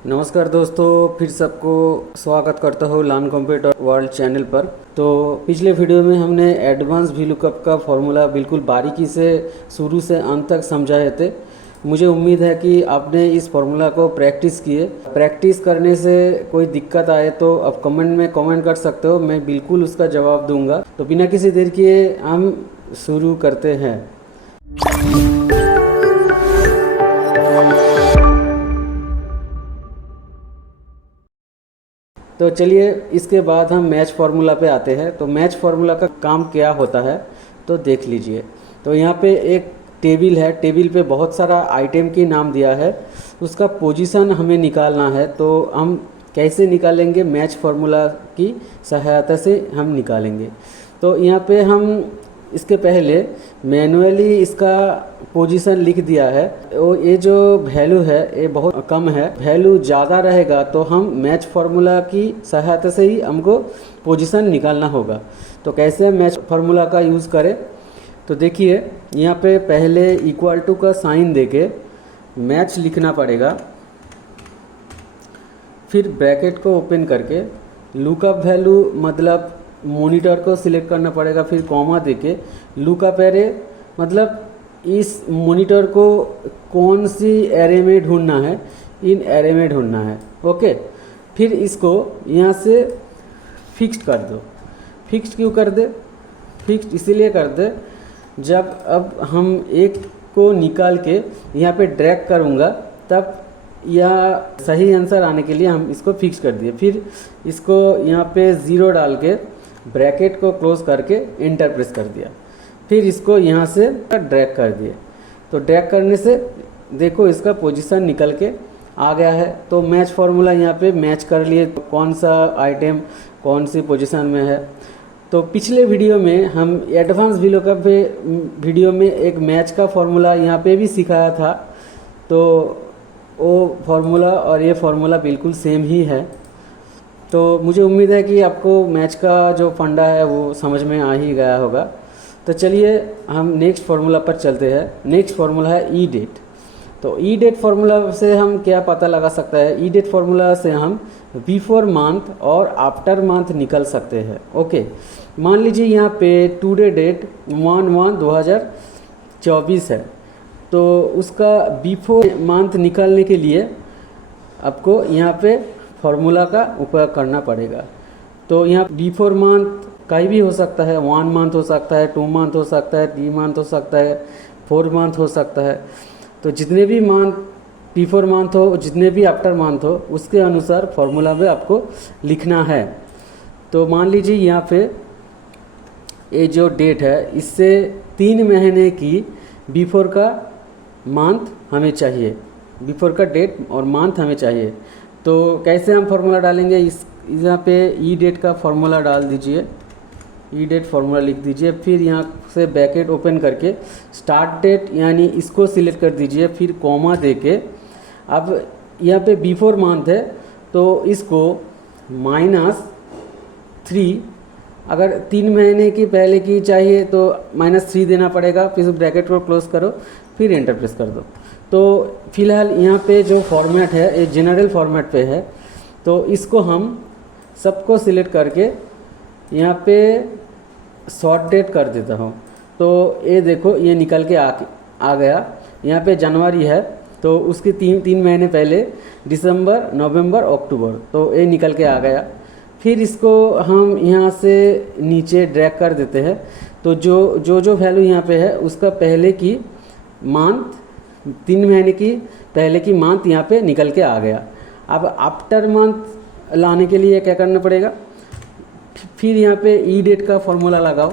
नमस्कार दोस्तों, फिर सबको स्वागत करता हूँ लर्न कंप्यूटर वर्ल्ड चैनल पर। तो पिछले वीडियो में हमने एडवांस वीलुकअप का फॉर्मूला बिल्कुल बारीकी से शुरू से अंत तक समझाए थे। मुझे उम्मीद है कि आपने इस फॉर्मूला को प्रैक्टिस किए। प्रैक्टिस करने से कोई दिक्कत आए तो आप कमेंट में कमेंट कर सकते हो, मैं बिल्कुल उसका जवाब दूंगा। तो बिना किसी देर किए हम शुरू करते हैं। तो चलिए इसके बाद हम मैच फार्मूला पे आते हैं। तो मैच फार्मूला का काम क्या होता है तो देख लीजिए। तो यहाँ पे एक टेबल है, टेबल पे बहुत सारा आइटम की नाम दिया है, उसका पोजीशन हमें निकालना है। तो हम कैसे निकालेंगे? मैच फार्मूला की सहायता से हम निकालेंगे। तो यहाँ पे हम इसके पहले मैनुअली इसका पोजीशन लिख दिया है। तो ये जो वैल्यू है ये बहुत कम है, वैल्यू ज़्यादा रहेगा तो हम मैच फार्मूला की सहायता से ही हमको पोजीशन निकालना होगा। तो कैसे हम मैच फार्मूला का यूज़ करें? तो देखिए यहाँ पे पहले इक्वल टू का साइन देके मैच लिखना पड़ेगा, फिर ब्रैकेट को ओपन करके लुकअप वैल्यू मतलब मॉनिटर को सिलेक्ट करना पड़ेगा, फिर कॉमा देके लुकअप एरे मतलब इस मॉनिटर को कौन सी एरे में ढूंढना है, इन एरे में ढूंढना है। ओके, फिर इसको यहाँ से फिक्स्ड कर दो। फिक्स्ड क्यों कर दे? फिक्स्ड इसीलिए कर दे जब अब हम एक को निकाल के यहाँ पे ड्रैग करूँगा तब यह सही आंसर आने के लिए हम इसको फिक्स कर दिए। फिर इसको यहाँ पे 0 डाल के ब्रैकेट को क्लोज करके एंटर प्रेस कर दिया, फिर इसको यहाँ से ड्रैग कर दिए। तो ड्रैग करने से देखो इसका पोजीशन निकल के आ गया है। तो मैच फार्मूला यहाँ पे मैच कर लिए कौन सा आइटम कौन सी पोजीशन में है। तो पिछले वीडियो में हम एडवांस वीलुकअप पे वीडियो में एक मैच का फॉर्मूला यहाँ पे भी सिखाया था। तो वो फार्मूला और ये फार्मूला बिल्कुल सेम ही है। तो मुझे उम्मीद है कि आपको मैच का जो फंडा है वो समझ में आ ही गया होगा। तो चलिए हम नेक्स्ट फार्मूला पर चलते हैं। नेक्स्ट फार्मूला है ई डेट। तो ई डेट फार्मूला से हम क्या पता लगा सकता है? ई डेट फार्मूला से हम बिफोर मंथ और आफ्टर मंथ निकल सकते हैं। ओके, मान लीजिए यहाँ पे टुडे डेट 1/1/2024 है। तो उसका बिफोर मंथ निकालने के लिए आपको यहाँ पे फार्मूला का उपयोग करना पड़ेगा। तो यहाँ बिफोर मंथ कहीं भी हो सकता है, 1 मंथ हो सकता है, 2 मंथ हो सकता है, 3 मंथ हो सकता है, 4 मंथ हो सकता है। तो जितने भी मंथ बिफोर मंथ हो, जितने भी आफ्टर मंथ हो, उसके अनुसार फार्मूला में आपको लिखना है। तो मान लीजिए यहाँ पे ये जो डेट है इससे 3 महीने की बिफोर का मंथ हमें चाहिए, बिफोर का डेट और मंथ हमें चाहिए। तो कैसे हम फार्मूला डालेंगे? इस यहाँ पे ई डेट का फार्मूला डाल दीजिए, ई डेट फार्मूला लिख दीजिए। फिर यहाँ से ब्रैकेट ओपन करके स्टार्ट डेट यानी इसको सिलेक्ट कर दीजिए, फिर कॉमा देके अब यहाँ पे बिफोर मंथ है तो इसको -3, अगर 3 महीने की पहले की चाहिए तो -3 देना पड़ेगा। फिर ब्रैकेट को क्लोज करो, फिर एंटर प्रेस कर दो। तो फिलहाल यहाँ पे जो फॉर्मेट है ये जनरल फॉर्मेट पे है। तो इसको हम सबको सिलेक्ट करके यहाँ पे शॉर्ट डेट कर देता हूँ। तो ये देखो ये निकल के आ गया। यहाँ पे जनवरी है तो उसके 3 महीने पहले दिसंबर, नवंबर, अक्टूबर, तो ये निकल के आ गया। फिर इसको हम यहाँ से नीचे ड्रैग कर देते हैं। तो जो वैल्यू यहाँ पे है उसका पहले की मंथ, 3 महीने की पहले की मंथ यहाँ पे निकल के आ गया। अब आफ्टर मंथ लाने के लिए क्या करना पड़ेगा? फिर यहाँ पे ई डेट का फॉर्मूला लगाओ,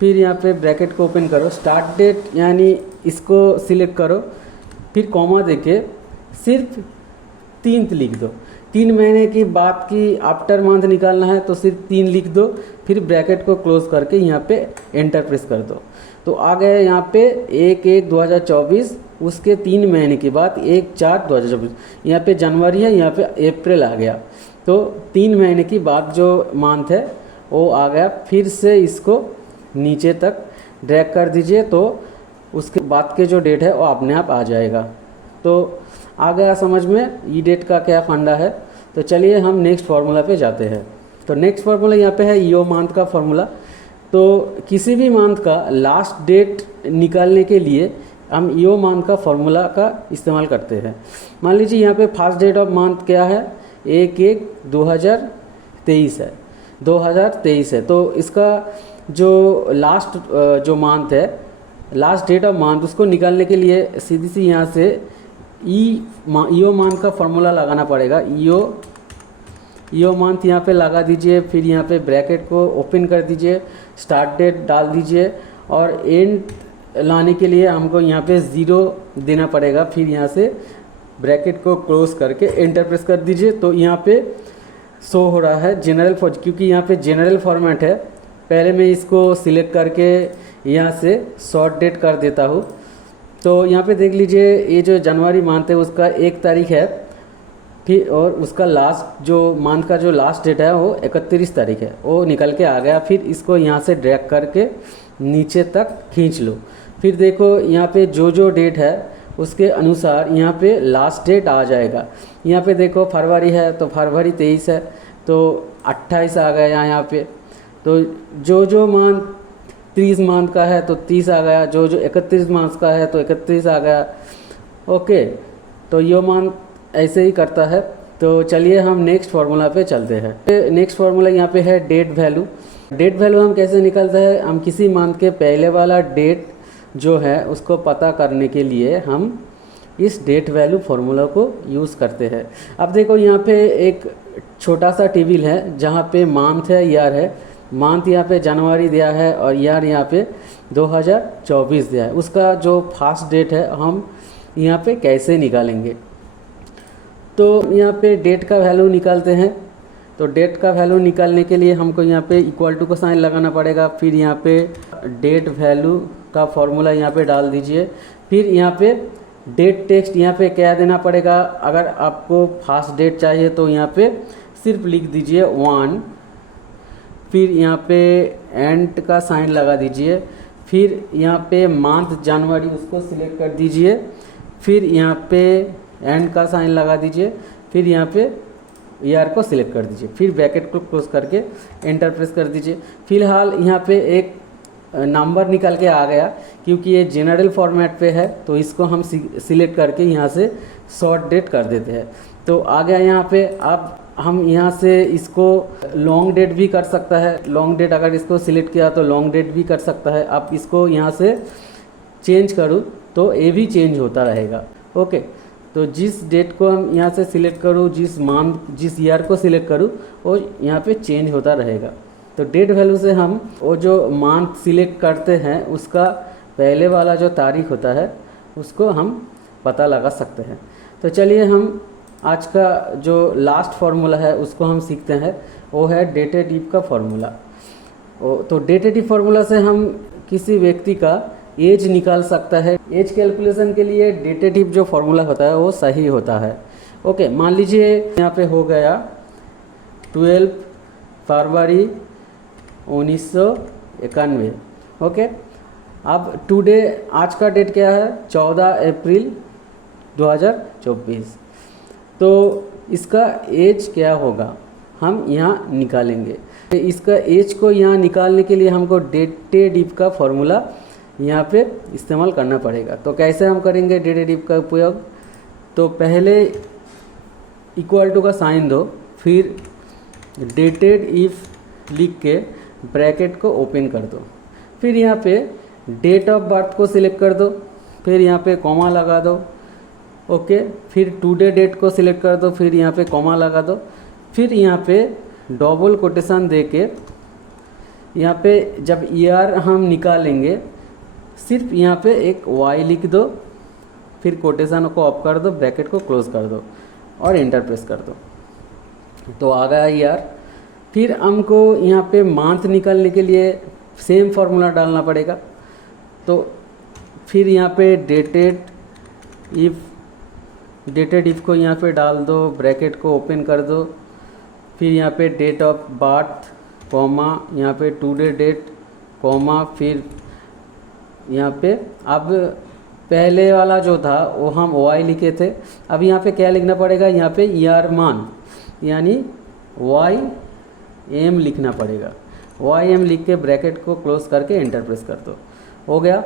फिर यहाँ पे ब्रैकेट को ओपन करो, स्टार्ट डेट यानी इसको सिलेक्ट करो, फिर कॉमा देके सिर्फ 3 लिख दो। 3 महीने की बाद की आफ्टर मंथ निकालना है तो सिर्फ 3 लिख दो, फिर ब्रैकेट को क्लोज करके यहाँ पे एंटर प्रेस कर दो। तो आ गया यहाँ पे 1/1/2024, उसके 3 महीने के बाद 1/4/2024। यहाँ पे जनवरी है, यहाँ पे अप्रैल आ गया। तो 3 महीने की बाद जो मंथ है वो आ गया। फिर से इसको नीचे तक ड्रैग कर दीजिए तो उसके बाद के जो डेट है वो अपने आप आ जाएगा। तो आ गया समझ में ई डेट का क्या फंडा है। तो चलिए हम नेक्स्ट फार्मूला पे जाते हैं। तो नेक्स्ट फार्मूला यहाँ पे है ईओ मंथ का फार्मूला। तो किसी भी मंथ का लास्ट डेट निकालने के लिए हम ईओ मंथ का फार्मूला का इस्तेमाल करते हैं। मान लीजिए यहाँ पे फर्स्ट डेट ऑफ मंथ क्या है, 1/1/2023 है, 2023 है। तो इसका जो लास्ट जो मंथ है, लास्ट डेट ऑफ मंथ, उसको निकालने के लिए सीधी सी यहाँ से ईओ मंथ का फार्मूला लगाना पड़ेगा। ईओ मंथ यहाँ पे लगा दीजिए, फिर यहाँ पे ब्रैकेट को ओपन कर दीजिए, स्टार्ट डेट डाल दीजिए और एंड लाने के लिए हमको यहाँ पे 0 देना पड़ेगा। फिर यहाँ से ब्रैकेट को क्लोज करके एंटर प्रेस कर दीजिए। तो यहाँ पे शो हो रहा है जनरल क्योंकि यहाँ पे जनरल फॉर्मेट है। पहले मैं इसको सिलेक्ट करके यहाँ से शॉर्ट डेट कर देता हूँ। तो यहाँ पे देख लीजिए, ये जो जनवरी मंथ है उसका 1 तारीख है, फिर और उसका लास्ट जो मंथ का जो लास्ट डेट है वो 31 तारीख है, वो निकल के आ गया। फिर इसको यहाँ से ड्रैग करके नीचे तक खींच लो। फिर देखो यहाँ पे जो डेट है उसके अनुसार यहाँ पे लास्ट डेट आ जाएगा। यहाँ पे देखो फरवरी है तो फरवरी 23 है, तो 28 आ गया यहाँ पे। तो जो मंथ 30 मंथ का है तो 30 आ गया, जो 31 मंथ का है तो 31 आ गया। ओके, तो ये मंथ ऐसे ही करता है। तो चलिए हम नेक्स्ट फार्मूला पे चलते हैं। नेक्स्ट फार्मूला यहाँ पे है डेट वैल्यू। डेट वैल्यू हम कैसे निकलते हैं, हम किसी मंथ के पहले वाला डेट जो है उसको पता करने के लिए हम इस डेट वैल्यू फार्मूला को यूज़ करते हैं। अब देखो यहाँ पे एक छोटा सा टेबल है जहाँ पे मंथ है, ईयर है। मंथ यहाँ पे जनवरी दिया है और ईयर यहाँ पे 2024 दिया है। उसका जो फर्स्ट डेट है हम यहाँ पे कैसे निकालेंगे, तो यहाँ पे डेट का वैल्यू निकालते हैं। तो डेट का वैल्यू निकालने के लिए हमको यहाँ पे इक्वल टू का साइन लगाना पड़ेगा। फिर यहाँ पे डेट वैल्यू का फॉर्मूला यहाँ पे डाल दीजिए। फिर यहाँ पे डेट टेक्स्ट यहाँ पे क्या देना पड़ेगा, अगर आपको फास्ट डेट चाहिए तो यहाँ पे सिर्फ लिख दीजिए 1। फिर यहाँ पे एंड का साइन लगा दीजिए। फिर यहाँ पे मंथ जनवरी उसको सिलेक्ट कर दीजिए। फिर यहाँ पे एंड का साइन लगा दीजिए। फिर यहाँ पे ईयर को सिलेक्ट कर दीजिए। फिर ब्रैकेट को क्लोज करके एंटर प्रेस कर दीजिए। फिलहाल यहाँ पे एक नंबर निकल के आ गया, क्योंकि ये जनरल फॉर्मेट पे है तो इसको हम सिलेक्ट करके यहाँ से शॉर्ट डेट कर देते हैं। तो आ गया यहाँ पे। अब हम यहाँ से इसको लॉन्ग डेट भी कर सकता है। लॉन्ग डेट अगर इसको सिलेक्ट किया तो लॉन्ग डेट भी कर सकता है। अब इसको यहाँ से चेंज करूँ तो ये भी चेंज होता रहेगा। ओके, तो जिस डेट को हम यहाँ से सिलेक्ट करूँ, जिस मंथ जिस ईयर को सिलेक्ट करूँ, वो यहाँ पे चेंज होता रहेगा। तो डेट वैल्यू से हम वो जो मंथ सिलेक्ट करते हैं उसका पहले वाला जो तारीख होता है उसको हम पता लगा सकते हैं। तो चलिए हम आज का जो लास्ट फार्मूला है उसको हम सीखते हैं, वो है डेटेटिव का फार्मूला। तो डेटेटिव फार्मूला से हम किसी व्यक्ति का एज निकाल सकता है। एज कैलकुलेशन के लिए डेटेटिव जो फार्मूला होता है वो सही होता है। ओके, मान लीजिए यहाँ पे हो गया 12 फरवरी 1991। ओके, अब टुडे आज का डेट क्या है, 14 अप्रैल 2024। तो इसका एज क्या होगा हम यहाँ निकालेंगे। इसका एज को यहाँ निकालने के लिए हमको डेटेटिव का फार्मूला यहाँ पे इस्तेमाल करना पड़ेगा। तो कैसे हम करेंगे डेटेटिव का उपयोग, तो पहले इक्वल टू का साइन दो, फिर डेटेड इफ लिख के ब्रैकेट को ओपन कर दो। फिर यहाँ पे डेट ऑफ बर्थ को सिलेक्ट कर दो, फिर यहाँ पे कॉमा लगा दो। ओके, फिर टुडे डेट को सिलेक्ट कर दो, फिर यहाँ पे कॉमा लगा दो। फिर यहाँ पे डबल कोटेशन दे के यहाँ पे जब ईयर हम निकालेंगे सिर्फ यहाँ पे एक y लिख दो, फिर कोटेशन को ऑफ कर दो, ब्रैकेट को क्लोज कर दो और एंटर प्रेस कर दो। तो आ गया ईयर। फिर हमको यहाँ पे मंथ निकालने के लिए सेम फार्मूला डालना पड़ेगा। तो फिर यहाँ पे डेटेड इफ को यहाँ पे डाल दो, ब्रैकेट को ओपन कर दो। फिर यहाँ पे डेट ऑफ बर्थ कॉमा, यहाँ पे टुडे डेट कॉमा, फिर यहाँ पे अब पहले वाला जो था वो हम वाई लिखे थे, अब यहाँ पे क्या लिखना पड़ेगा, यहाँ पे ईयर मान यानी वाई एम लिखना पड़ेगा। वाई एम लिख के ब्रैकेट को क्लोज करके एंटर प्रेस कर दो, हो गया।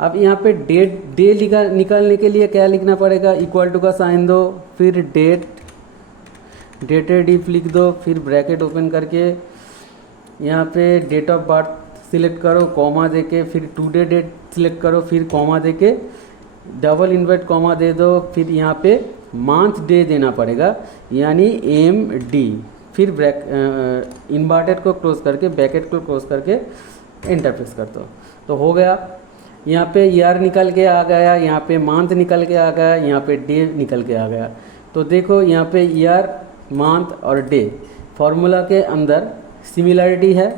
अब यहाँ पे डे निकालने के लिए क्या लिखना पड़ेगा, इक्वल टू का साइन दो, फिर डेटेड इफ लिख दो, फिर ब्रैकेट ओपन करके यहाँ पे डेट ऑफ बर्थ सिलेक्ट करो, कॉमा देके, फिर टुडे डेट सिलेक्ट करो, फिर कॉमा देके डबल इन्वर्ट कॉमा दे दो, फिर यहाँ पे मंथ डे देना पड़ेगा यानी एम डी, फिर इन्वर्टेड को क्लोज करके ब्रैकेट को क्लोज करके एंटर प्रेस कर दो, तो हो गया। यहाँ पे ईयर निकल के आ गया, यहाँ पे मंथ निकल के आ गया, यहाँ पे डे निकल के आ गया। तो देखो यहाँ पे ईयर मंथ और डे फार्मूला के अंदर सिमिलरिटी है।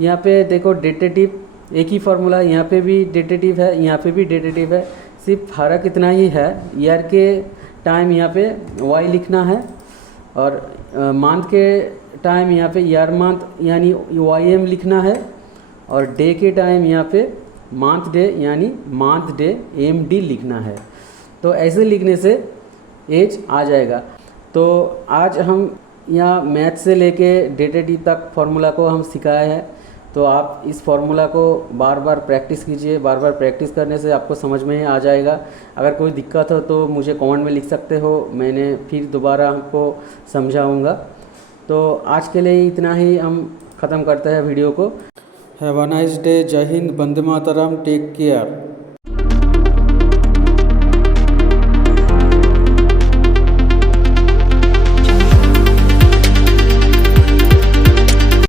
यहाँ पे देखो डेटेटिव एक ही फार्मूला, यहाँ पे भी डेटेटिव है, यहाँ पे भी डेटेटिव है, सिर्फ फर्क इतना ही है, ईयर के टाइम यहाँ पे वाई लिखना है और मंथ के टाइम यहाँ पे ईयर मंथ यानी वाई एम लिखना है, और डे के टाइम यहाँ पे मंथ डे यानी मंथ डे एम डी लिखना है। तो ऐसे लिखने से एज आ जाएगा। तो आज हम यहाँ मैथ से लेके डेटेटिव तक फार्मूला को हम सिखाए हैं, तो आप इस फार्मूला को बार बार प्रैक्टिस कीजिए, बार बार प्रैक्टिस करने से आपको समझ में आ जाएगा। अगर कोई दिक्कत हो तो मुझे कमेंट में लिख सकते हो, मैंने फिर दोबारा आपको समझाऊंगा। तो आज के लिए इतना ही हम ख़त्म करते हैं वीडियो को। हैव अ नाइस डे, जय हिंद, वंदे मातरम, टेक केयर।